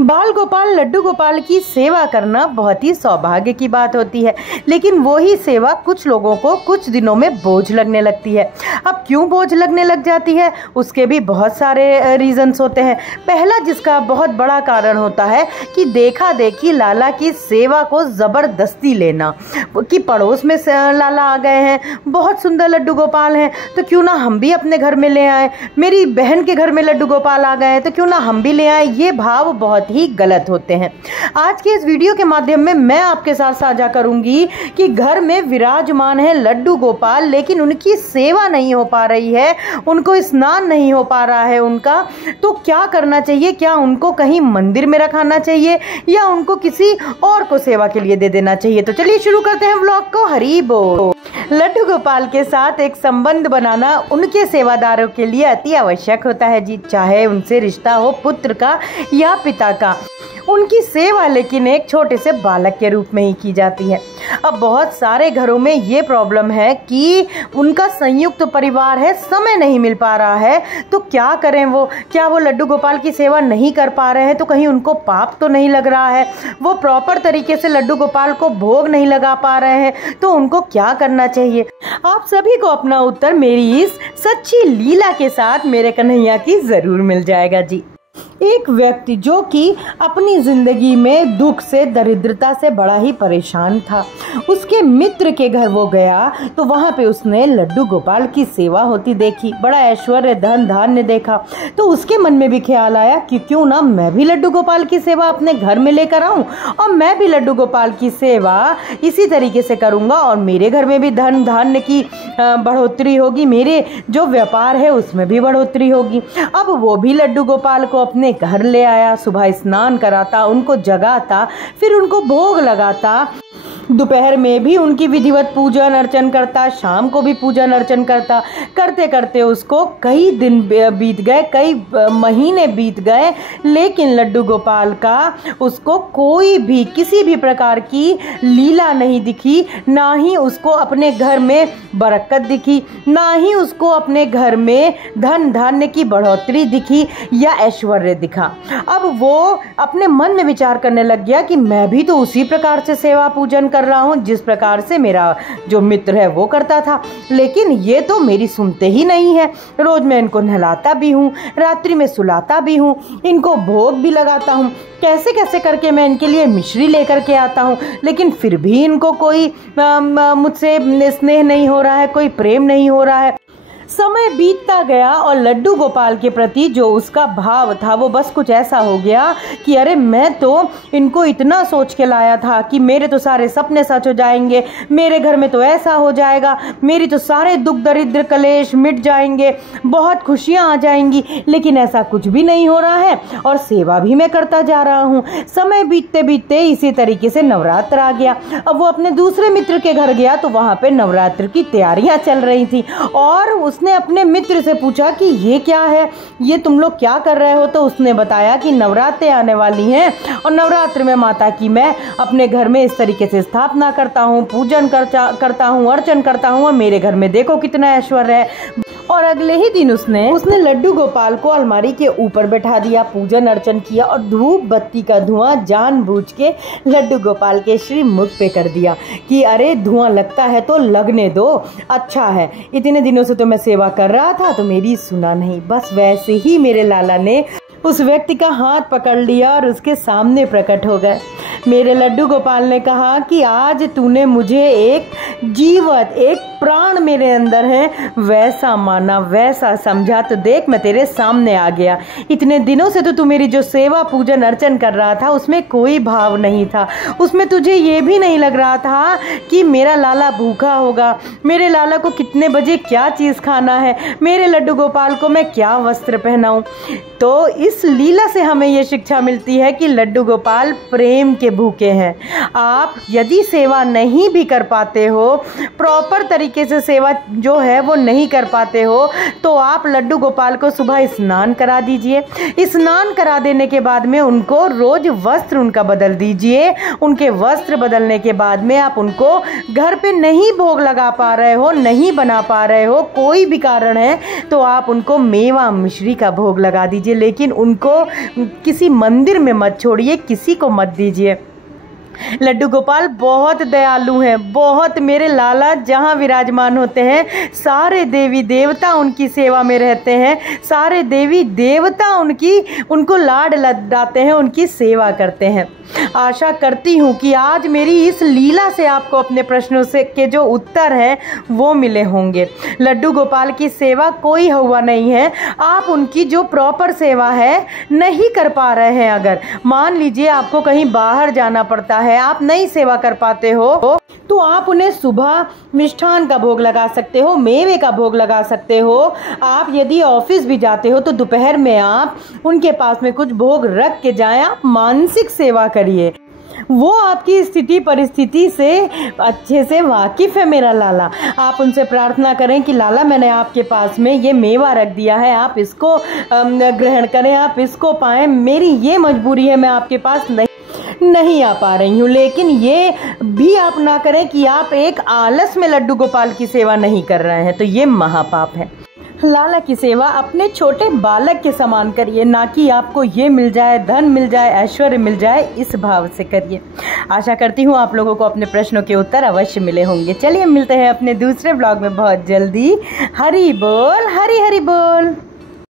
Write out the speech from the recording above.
बाल गोपाल लड्डू गोपाल की सेवा करना बहुत ही सौभाग्य की बात होती है, लेकिन वही सेवा कुछ लोगों को कुछ दिनों में बोझ लगने लगती है। अब क्यों बोझ लगने लग जाती है, उसके भी बहुत सारे रीजंस होते हैं। पहला जिसका बहुत बड़ा कारण होता है कि देखा देखी लाला की सेवा को ज़बरदस्ती लेना, कि पड़ोस में लाला आ गए हैं, बहुत सुंदर लड्डू गोपाल हैं, तो क्यों ना हम भी अपने घर में ले आए। मेरी बहन के घर में लड्डू गोपाल आ गए हैं, तो क्यों ना हम भी ले आए। ये भाव बहुत ही गलत होते हैं। आज के इस वीडियो के माध्यम में मैं आपके साथ साझा करूंगी कि घर में विराजमान है लड्डू गोपाल, लेकिन उनकी सेवा नहीं हो पा रही है, उनको स्नान नहीं हो पा रहा है उनका, तो क्या करना चाहिए। क्या उनको कहीं मंदिर में रखाना चाहिए या उनको किसी और को सेवा के लिए दे देना चाहिए। तो चलिए शुरू करते हैं व्लॉग को। हरी बोल। लड्डू गोपाल के साथ एक संबंध बनाना उनके सेवादारों के लिए अति आवश्यक होता है जी, चाहे उनसे रिश्ता हो पुत्र का या पिता का। उनकी सेवा लेकिन एक छोटे से बालक के रूप में ही की जाती है। अब बहुत सारे घरों में ये प्रॉब्लम है कि उनका संयुक्त परिवार है, समय नहीं मिल पा रहा है, तो क्या करें वो। क्या वो लड्डू गोपाल की सेवा नहीं कर पा रहे हैं तो कहीं उनको पाप तो नहीं लग रहा है। वो प्रॉपर तरीके से लड्डू गोपाल को भोग नहीं लगा पा रहे हैं, तो उनको क्या करना चाहिए। आप सभी को अपना उत्तर मेरी इस सच्ची लीला के साथ मेरे कन्हैया की जरूर मिल जाएगा जी। एक व्यक्ति जो कि अपनी जिंदगी में दुख से दरिद्रता से बड़ा ही परेशान था, उसके मित्र के घर वो गया तो वहां पे उसने लड्डू गोपाल की सेवा होती देखी, बड़ा ऐश्वर्य धन धान्य देखा, तो उसके मन में भी ख्याल आया कि क्यों ना मैं भी लड्डू गोपाल की सेवा अपने घर में लेकर आऊं और मैं भी लड्डू गोपाल की सेवा इसी तरीके से करूंगा और मेरे घर में भी धन धान्य की बढ़ोतरी होगी, मेरे जो व्यापार है उसमें भी बढ़ोतरी होगी। अब वो भी लड्डू गोपाल को अपने घर ले आया, सुबह स्नान कराता, उनको जगाता, फिर उनको भोग लगाता, दोपहर में भी उनकी विधिवत पूजन अर्चन करता, शाम को भी पूजन अर्चन करता। करते करते उसको कई दिन बीत गए, कई महीने बीत गए, लेकिन लड्डू गोपाल का उसको कोई भी किसी भी प्रकार की लीला नहीं दिखी, ना ही उसको अपने घर में बरकत दिखी, ना ही उसको अपने घर में धन धान्य की बढ़ोतरी दिखी या ऐश्वर्य दिखा। अब वो अपने मन में विचार करने लग गया कि मैं भी तो उसी प्रकार से सेवा पूजन कर रहा हूं जिस प्रकार से मेरा जो मित्र है वो करता था, लेकिन ये तो मेरी सुनते ही नहीं है। रोज मैं इनको नहलाता भी हूँ, रात्रि में सुलाता भी हूँ, इनको भोग भी लगाता हूँ, कैसे कैसे करके मैं इनके लिए मिश्री लेकर के आता हूँ, लेकिन फिर भी इनको कोई मुझसे स्नेह नहीं हो रहा है, कोई प्रेम नहीं हो रहा है। समय बीतता गया और लड्डू गोपाल के प्रति जो उसका भाव था वो बस कुछ ऐसा हो गया कि अरे मैं तो इनको इतना सोच के लाया था कि मेरे तो सारे सपने सच हो जाएंगे, मेरे घर में तो ऐसा हो जाएगा, मेरी तो सारे दुख दरिद्र कलेश मिट जाएंगे, बहुत खुशियां आ जाएंगी, लेकिन ऐसा कुछ भी नहीं हो रहा है और सेवा भी मैं करता जा रहा हूँ। समय बीतते बीतते इसी तरीके से नवरात्र आ गया। अब वो अपने दूसरे मित्र के घर गया तो वहां पे नवरात्र की तैयारियां चल रही थी और उसने अपने मित्र से पूछा कि ये क्या है, ये तुम लोग क्या कर रहे हो। तो उसने बताया कि नवरात्रे आने वाली हैं और नवरात्र में माता की मैं अपने घर में इस तरीके से स्थापना करता हूँ, पूजन करता हूँ, अर्चन करता हूँ और मेरे घर में देखो कितना ऐश्वर्य है। और अगले ही दिन उसने लड्डू गोपाल को अलमारी के ऊपर बैठा दिया, पूजन अर्चन किया और धूप बत्ती का धुआं जानबूझ के लड्डू गोपाल के श्री मुख पे कर दिया कि अरे धुआं लगता है तो लगने दो, अच्छा है, इतने दिनों से तो मैं सेवा कर रहा था तो मेरी सुना नहीं। बस वैसे ही मेरे लाला ने उस व्यक्ति का हाथ पकड़ लिया और उसके सामने प्रकट हो गए। मेरे लड्डू गोपाल ने कहा कि आज तूने मुझे एक जीवत, एक प्राण मेरे अंदर है वैसा माना, वैसा समझा, तो देख मैं तेरे सामने आ गया। इतने दिनों से तो तू मेरी जो सेवा पूजन अर्चन कर रहा था उसमें कोई भाव नहीं था, उसमें तुझे ये भी नहीं लग रहा था कि मेरा लाला भूखा होगा, मेरे लाला को कितने बजे क्या चीज़ खाना है, मेरे लड्डू गोपाल को मैं क्या वस्त्र पहनाऊं। तो इस लीला से हमें ये शिक्षा मिलती है कि लड्डू गोपाल प्रेम के भूखे हैं। आप यदि सेवा नहीं भी कर पाते हो हो, प्रॉपर तरीके से सेवा जो है वो नहीं कर पाते हो, तो आप लड्डू गोपाल को सुबह स्नान करा दीजिए। स्नान करा देने के बाद में उनको रोज वस्त्र उनका बदल दीजिए। उनके वस्त्र बदलने के बाद में आप उनको घर पे नहीं भोग लगा पा रहे हो, नहीं बना पा रहे हो, कोई भी कारण है, तो आप उनको मेवा मिश्री का भोग लगा दीजिए। लेकिन उनको किसी मंदिर में मत छोड़िए, किसी को मत दीजिए। लड्डू गोपाल बहुत दयालु हैं, बहुत। मेरे लाला जहाँ विराजमान होते हैं सारे देवी देवता उनकी सेवा में रहते हैं, सारे देवी देवता उनको लाड लडाते हैं, उनकी सेवा करते हैं। आशा करती हूँ कि आज मेरी इस लीला से आपको अपने प्रश्नों से के जो उत्तर हैं वो मिले होंगे। लड्डू गोपाल की सेवा कोई हुआ नहीं है। आप उनकी जो प्रॉपर सेवा है नहीं कर पा रहे हैं, अगर मान लीजिए आपको कहीं बाहर जाना पड़ता है, आप नहीं सेवा कर पाते हो, तो आप उन्हें सुबह मिष्ठान का भोग लगा सकते हो, मेवे का भोग लगा सकते हो। आप यदि ऑफिस भी जाते हो तो दोपहर में आप उनके पास में कुछ भोग रख के जाएं। आप मानसिक सेवा करिए, वो आपकी स्थिति परिस्थिति से अच्छे से वाकिफ है मेरा लाला। आप उनसे प्रार्थना करें कि लाला मैंने आपके पास में ये मेवा रख दिया है, आप इसको ग्रहण करें, आप इसको पाएं। मेरी ये मजबूरी है, मैं आपके पास नहीं आ पा रही हूँ। लेकिन ये भी आप ना करें कि आप एक आलस में लड्डू गोपाल की सेवा नहीं कर रहे हैं, तो ये महापाप है। लाला की सेवा अपने छोटे बालक के समान करिए, ना कि आपको ये मिल जाए, धन मिल जाए, ऐश्वर्य मिल जाए, इस भाव से करिए। आशा करती हूँ आप लोगों को अपने प्रश्नों के उत्तर अवश्य मिले होंगे। चलिए मिलते हैं अपने दूसरे ब्लॉग में बहुत जल्दी। हरि बोल, हरि हरि बोल।